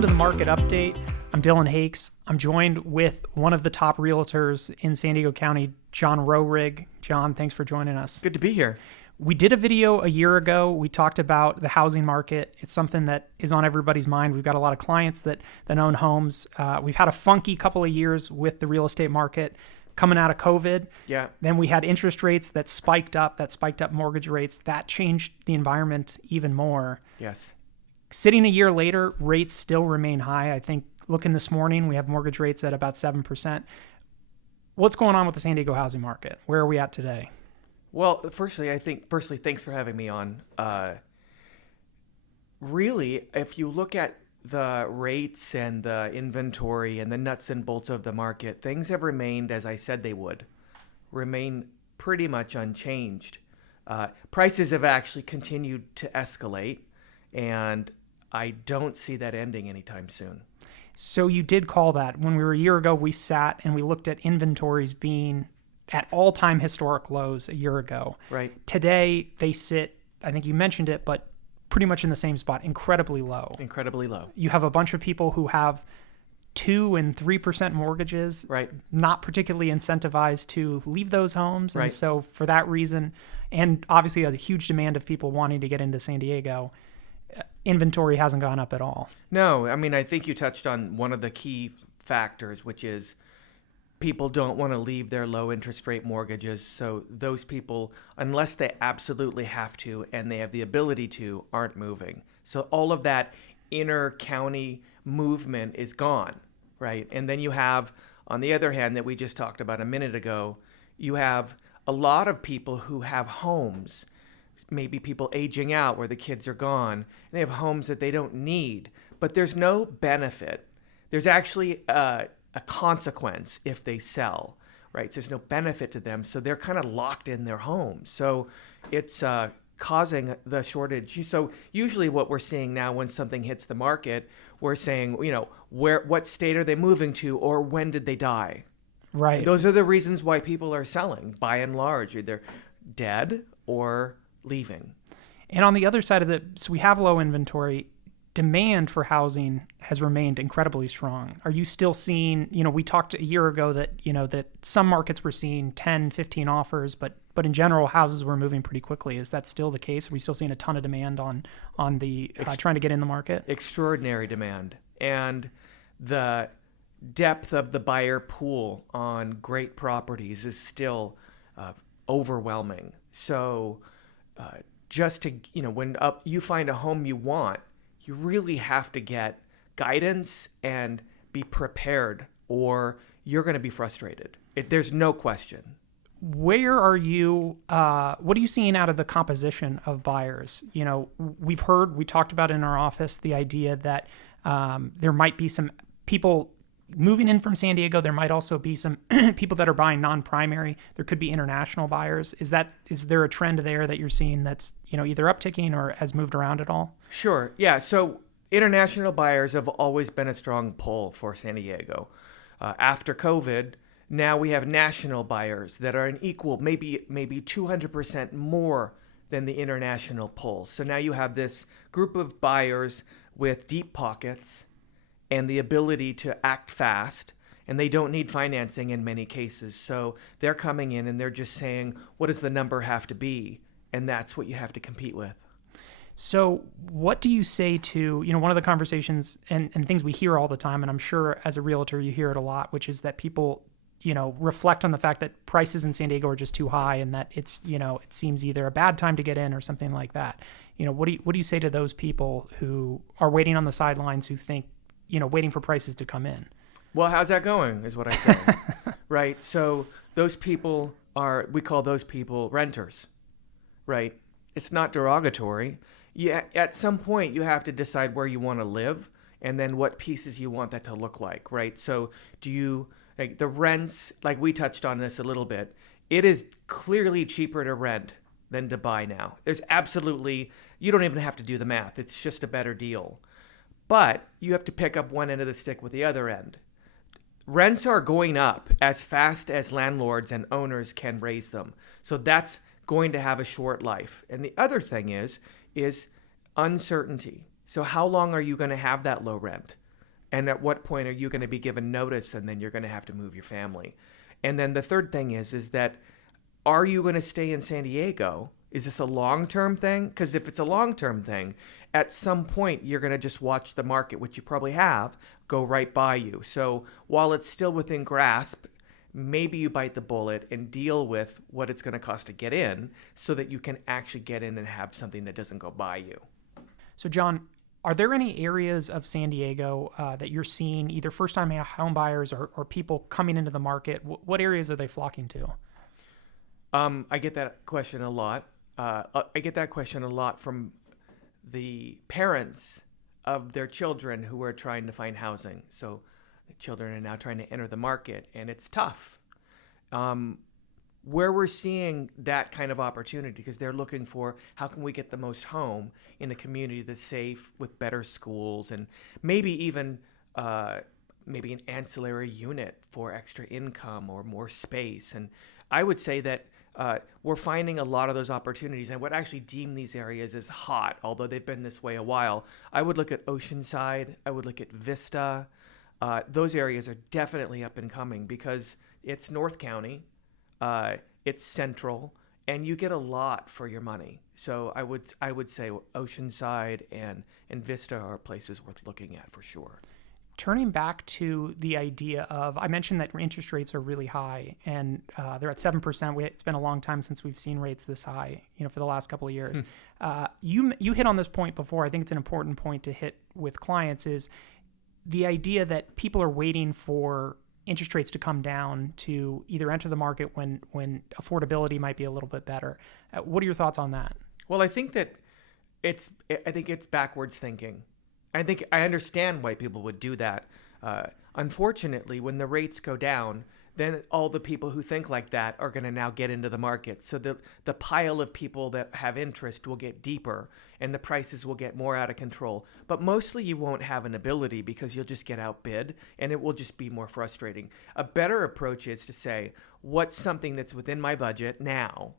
Welcome to the Market Update. I'm Dillon Hakes. I'm joined with one of the top realtors in San Diego County, John Roehrig. John, thanks for joining us. Good to be here. We did a video a year ago. We talked about the housing market. It's something that is on everybody's mind. We've got a lot of clients that own homes. We've had a funky couple of years with the real estate market coming out of COVID. Yeah. Then we had interest rates that spiked up mortgage rates. That changed the environment even more. Yes. Sitting a year later, rates still remain high. I think looking this morning, we have mortgage rates at about 7%. What's going on with the San Diego housing market? Where are we at today? Well, firstly, thanks for having me on. Really, if you look at the rates and the inventory and the nuts and bolts of the market, things have remained as I said they would, remain pretty much unchanged. Prices have actually continued to escalate, and I don't see that ending anytime soon. So you did call that. When we were a year ago, we sat and we looked at inventories being at all-time historic lows a year ago. Right. Today, they sit, I think you mentioned it, but pretty much in the same spot, incredibly low. Incredibly low. You have a bunch of people who have 2 and 3% mortgages, right, not particularly incentivized to leave those homes. Right. And so for that reason, and obviously a huge demand of people wanting to get into San Diego, inventory hasn't gone up at all. No, I mean, I think you touched on one of the key factors, which is people don't want to leave their low interest rate mortgages. So those people, unless they absolutely have to and they have the ability to, aren't moving. So all of that inner county movement is gone, right? And then you have, on the other hand, that we just talked about a minute ago, you have a lot of people who have homes, maybe people aging out where the kids are gone, and they have homes that they don't need, but there's no benefit. There's actually a consequence if they sell, right? So there's no benefit to them. So they're kind of locked in their homes. So it's causing the shortage. So usually what we're seeing now when something hits the market, we're saying, what state are they moving to, or when did they die? Right. Those are the reasons why people are selling, by and large, either dead or leaving. And on the other side of so we have low inventory. Demand for housing has remained incredibly strong. Are you still seeing, we talked a year ago that, that some markets were seeing 10, 15 offers, but in general, houses were moving pretty quickly. Is that still the case? Are we still seeing a ton of demand on the trying to get in the market? Extraordinary demand. And the depth of the buyer pool on great properties is still overwhelming. So just to, when you find a home you want, you really have to get guidance and be prepared, or you're going to be frustrated. There's no question. Where are you, what are you seeing out of the composition of buyers? We talked about in our office the idea that there might be some people moving in from San Diego. There might also be some people that are buying non-primary. There could be international buyers. Is there a trend there that you're seeing that's, either upticking or has moved around at all? Sure. Yeah. So international buyers have always been a strong pull for San Diego. After COVID, now we have national buyers that are an equal, maybe 200% more than the international pull. So now you have this group of buyers with deep pockets and the ability to act fast, and they don't need financing in many cases. So they're coming in and they're just saying, what does the number have to be? And that's what you have to compete with. So what do you say to, one of the conversations and things we hear all the time, and I'm sure as a realtor you hear it a lot, which is that people, reflect on the fact that prices in San Diego are just too high and that it's, it seems either a bad time to get in or something like that. What do you say to those people who are waiting on the sidelines, who think, waiting for prices to come in? Well, how's that going is what I say, right? So those people we call those people renters, right? It's not derogatory. At some point, you have to decide where you want to live and then what pieces you want that to look like, right? So like the rents, like we touched on this a little bit, it is clearly cheaper to rent than to buy now. You don't even have to do the math. It's just a better deal. But you have to pick up one end of the stick with the other end. Rents are going up as fast as landlords and owners can raise them. So that's going to have a short life. And the other thing is uncertainty. So how long are you going to have that low rent? And at what point are you going to be given notice, and then you're going to have to move your family? And then the third thing is that, are you going to stay in San Diego? Is this a long-term thing? Because if it's a long-term thing, at some point you're going to just watch the market, which you probably have, go right by you. So while it's still within grasp, maybe you bite the bullet and deal with what it's going to cost to get in so that you can actually get in and have something that doesn't go by you. So, John, are there any areas of San Diego that you're seeing either first-time home buyers or people coming into the market? What areas are they flocking to? I get that question a lot. I get that question a lot from the parents of their children who are trying to find housing. So the children are now trying to enter the market, and it's tough. Where we're seeing that kind of opportunity, because they're looking for how can we get the most home in a community that's safe with better schools and maybe even maybe an ancillary unit for extra income or more space. And I would say that we're finding a lot of those opportunities. And I would actually deem these areas as hot, although they've been this way a while. I would look at Oceanside. I would look at Vista. Those areas are definitely up and coming because it's North County. It's central, and you get a lot for your money. So I would say Oceanside and Vista are places worth looking at for sure. Turning back to the idea of, I mentioned that interest rates are really high, and they're at 7%. It's been a long time since we've seen rates this high, for the last couple of years. You hit on this point before. I think it's an important point to hit with clients is the idea that people are waiting for interest rates to come down to either enter the market when affordability might be a little bit better. What are your thoughts on that? Well, I think it's backwards thinking. I think I understand why people would do that. Unfortunately, when the rates go down, then all the people who think like that are going to now get into the market. So the pile of people that have interest will get deeper and the prices will get more out of control. But mostly you won't have an ability because you'll just get outbid and it will just be more frustrating. A better approach is to say, what's something that's within my budget now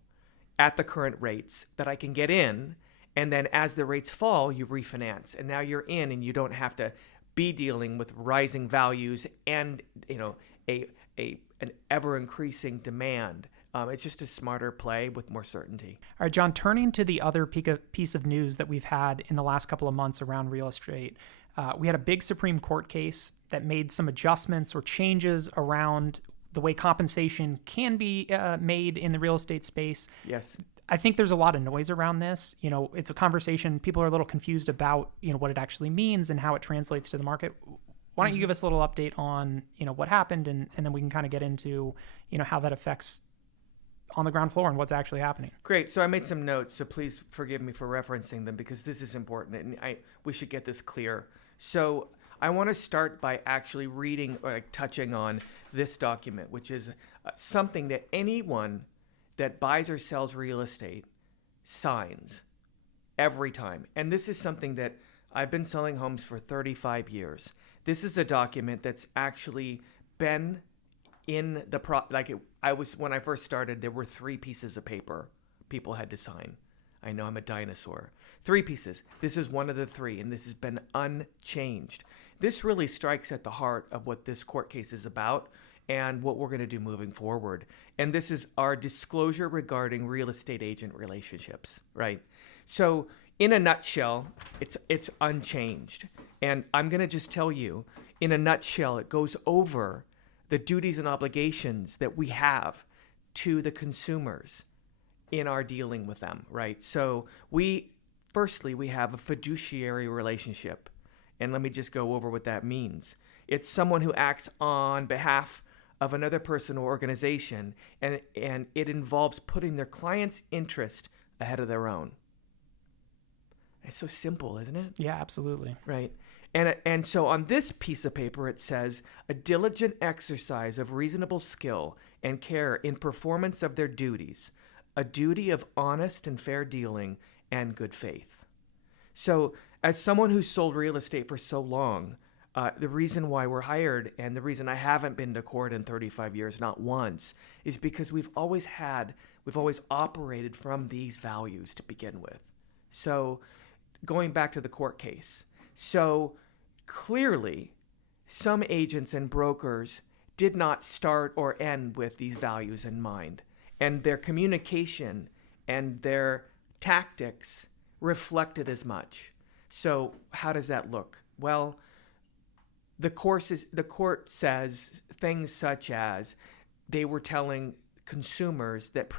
at the current rates that I can get in? And then as the rates fall, you refinance. And now you're in and you don't have to be dealing with rising values and, an ever-increasing demand. It's just a smarter play with more certainty. All right, John, turning to the other piece of news that we've had in the last couple of months around real estate, we had a big Supreme Court case that made some adjustments or changes around the way compensation can be made in the real estate space. Yes. I think there's a lot of noise around this. It's a conversation. People are a little confused about, what it actually means and how it translates to the market. Why don't you give us a little update on, what happened and then we can kind of get into, how that affects on the ground floor and what's actually happening. Great. So I made some notes, so please forgive me for referencing them because this is important and we should get this clear. So I want to start by actually reading or touching on this document, which is something that anyone that buys or sells real estate signs every time. And this is something that I've been selling homes for 35 years. This is a document that's actually been in the when I first started, there were 3 pieces of paper people had to sign. I know I'm a dinosaur. 3 pieces. This is one of the 3, and this has been unchanged. This really strikes at the heart of what this court case is about and what we're going to do moving forward. And this is our disclosure regarding real estate agent relationships, right? So in a nutshell, it's unchanged. And I'm going to just tell you, in a nutshell, it goes over the duties and obligations that we have to the consumers in our dealing with them, right? So firstly, we have a fiduciary relationship. And let me just go over what that means. It's someone who acts on behalf of another person or organization, and it involves putting their client's interest ahead of their own. It's so simple, isn't it? Yeah, absolutely. Right. And so on this piece of paper, it says, a diligent exercise of reasonable skill and care in performance of their duties, a duty of honest and fair dealing and good faith. So as someone who's sold real estate for so long, the reason why we're hired and the reason I haven't been to court in 35 years, not once, is because we've always operated from these values to begin with. So going back to the court case. So clearly some agents and brokers did not start or end with these values in mind. And their communication and their tactics reflected as much. So how does that look? Well, the court says things such as they were telling consumers that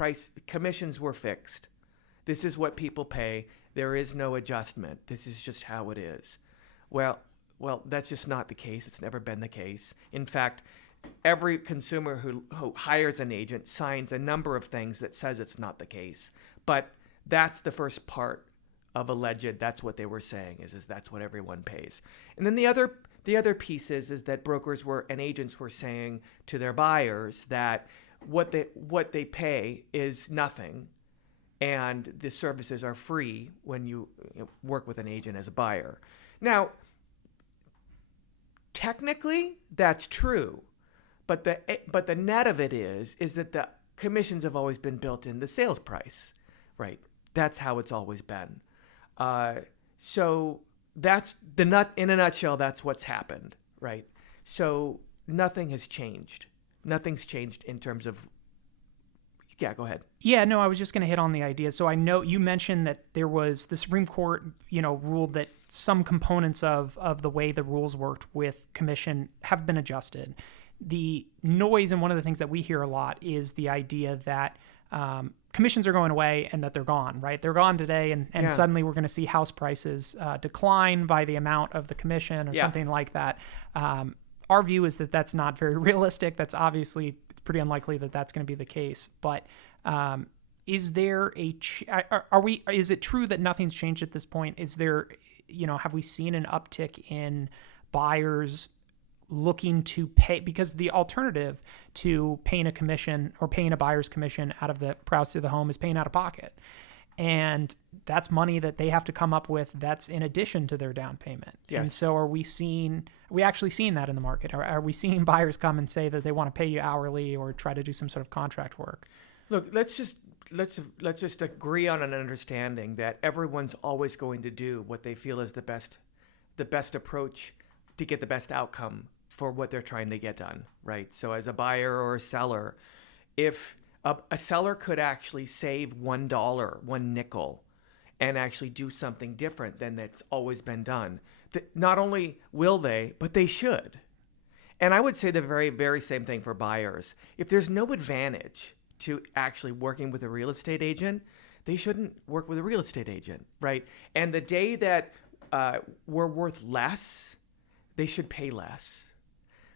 commissions were fixed. This is what people pay. There is no adjustment. This is just how it is. Well, that's just not the case. It's never been the case. In fact, every consumer who hires an agent signs a number of things that says it's not the case. But that's the first part of alleged. That's what they were saying is that's what everyone pays. And then the other piece is that brokers and agents were saying to their buyers that what they pay is nothing, and the services are free when you work with an agent as a buyer. Now, technically, that's true, but the net of it is that the commissions have always been built in the sales price, right? That's how it's always been. So that's the nut in a nutshell. That's what's happened, right? So nothing has changed. Nothing's changed in terms of. Yeah, go ahead. Yeah, no, I was just going to hit on the idea. So I know you mentioned that there was the Supreme Court, ruled that some components of the way the rules worked with commission have been adjusted. The noise, and one of the things that we hear a lot, is the idea that commissions are going away and that they're gone, right? They're gone today, and suddenly we're going to see house prices decline by the amount of the commission or something like that. Our view is that that's not very realistic. That's obviously pretty unlikely that that's going to be the case. But is there is it true that nothing's changed at this point? Is there, have we seen an uptick in buyers looking to pay? Because the alternative to paying a commission or paying a buyer's commission out of the price of the home is paying out of pocket. And that's money that they have to come up with that's in addition to their down payment. Yes. And so are we actually seeing that in the market? Are we seeing buyers come and say that they want to pay you hourly or try to do some sort of contract work? Look, let's just agree on an understanding that everyone's always going to do what they feel is the best approach to get the best outcome for what they're trying to get done, right? So as a buyer or a seller, if a seller could actually save $1, one nickel, and actually do something different than that's always been done, not only will they, but they should. And I would say the very, very same thing for buyers. If there's no advantage to actually working with a real estate agent, they shouldn't work with a real estate agent, right? And the day that we're worth less, they should pay less.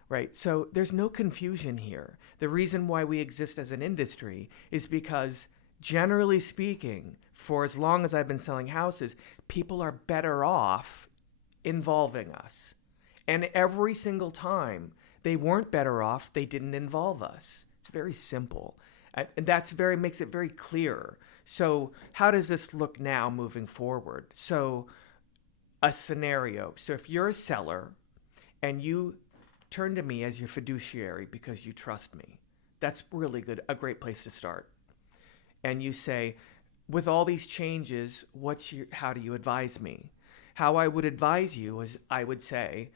Right. So there's no confusion here. The reason why we exist as an industry is because, generally speaking, for as long as I've been selling houses, people are better off involving us. And every single time they weren't better off, they didn't involve us. It's very simple. And that's makes it very clear. So how does this look now moving forward? So a scenario. So if you're a seller and you turn to me as your fiduciary because you trust me, that's really good, a great place to start. And you say, with all these changes, how do you advise me? How I would advise you is I would say,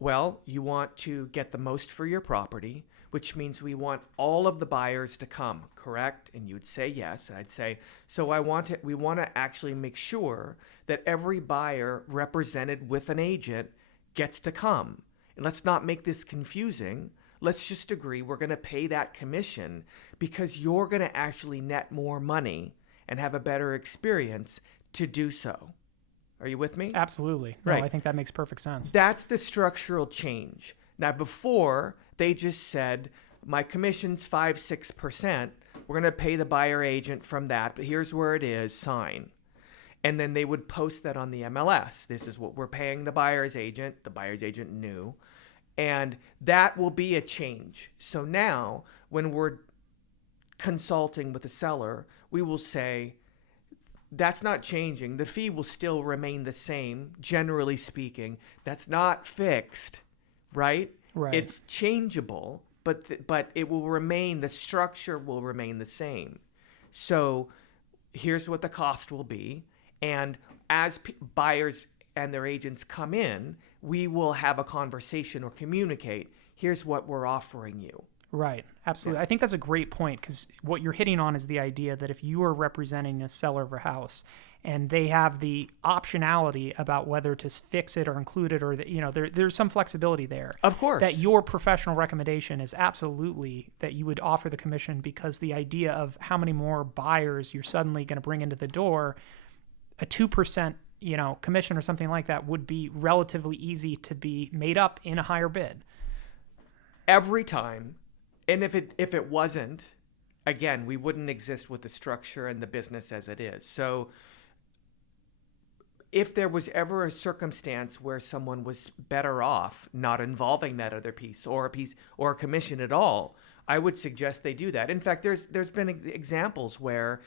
well, you want to get the most for your property, which means we want all of the buyers to come, correct? And you'd say yes. And I'd say, so we want to actually make sure that every buyer represented with an agent gets to come. And let's not make this confusing. Let's just agree we're going to pay that commission because you're going to actually net more money and have a better experience to do so. Are you with me? Absolutely. Right. No, I think that makes perfect sense. That's the structural change. Now, before, they just said, my commission's 5-6%. We're going to pay the buyer agent from that, but here's where it is, sign. And then they would post that on the MLS. This is what we're paying the buyer's agent. The buyer's agent knew. And that will be a change. So now when we're consulting with the seller, we will say, that's not changing. The fee will still remain the same, generally speaking. That's not fixed, right? Right. It's changeable, but it will remain, the structure will remain the same. So here's what the cost will be. And as buyers and their agents come in, we will have a conversation or communicate. Here's what we're offering you. Right. Absolutely. I think that's a great point, because what you're hitting on is the idea that if you are representing a seller of a house and they have the optionality about whether to fix it or include it, or there's some flexibility there. Of course. That your professional recommendation is absolutely that you would offer the commission, because the idea of how many more buyers you're suddenly going to bring into the door, a 2%, commission or something like that would be relatively easy to be made up in a higher bid. Every time. And if it wasn't, again, we wouldn't exist with the structure and the business as it is. So if there was ever a circumstance where someone was better off not involving that other piece or a commission at all, I would suggest they do that. In fact, there's been examples where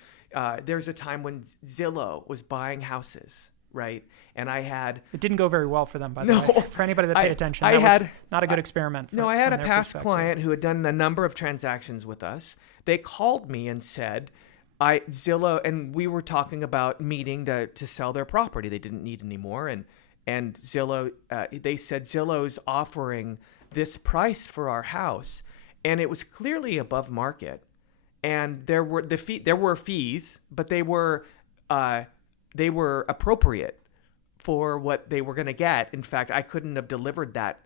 there's a time when Zillow was buying houses, right? And it didn't go very well for them, by the way. For anybody that paid attention, was not a good experiment. I had a past client who had done a number of transactions with us. They called me and said, Zillow, and we were talking about meeting to sell their property. They didn't need anymore. And Zillow, they said, Zillow's offering this price for our house. And it was clearly above market. And there were fees, but they were appropriate for what they were going to get. In fact, I couldn't have delivered that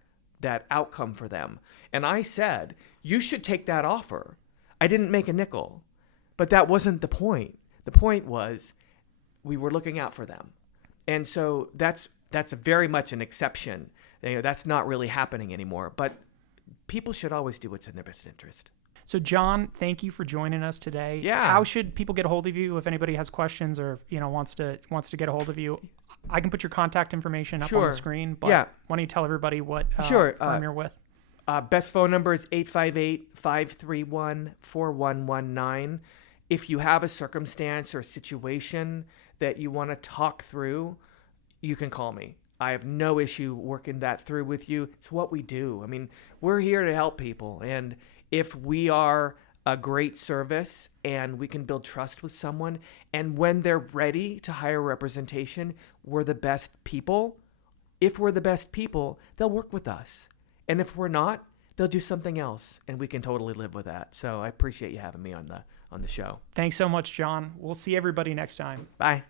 outcome for them. And I said, you should take that offer. I didn't make a nickel, but that wasn't the point. The point was we were looking out for them. And so that's very much an exception. That's not really happening anymore, but people should always do what's in their best interest. So John, thank you for joining us today. Yeah. How should people get a hold of you if anybody has questions or wants to get a hold of you? I can put your contact information up on the screen, but why don't you tell everybody what firm you're with? Best phone number is 858-531-4119. If you have a circumstance or situation that you want to talk through, you can call me. I have no issue working that through with you. It's what we do. I mean, we're here to help people. And if we are a great service and we can build trust with someone, and when they're ready to hire representation, we're the best people. If we're the best people, they'll work with us. And if we're not, they'll do something else, and we can totally live with that. So I appreciate you having me on the show. Thanks so much, John. We'll see everybody next time. Bye.